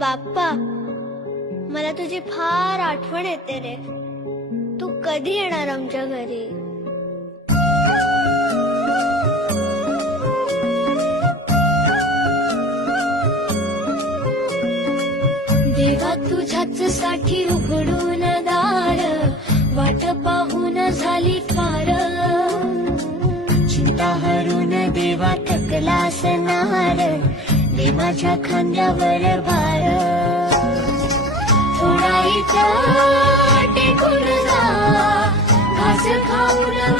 बाप्पा, मला तुझी फार आठवण येते रे. तू कधी येणार आमच्या घरी? देवा तुझ्याच साठी उघडून दार, वाट पाहून झाली फार. चिंता हरून देवा थकला असणार, दे माझ्या खांद्यावर भार. थोडा इथं टेकून जा, घास खाऊन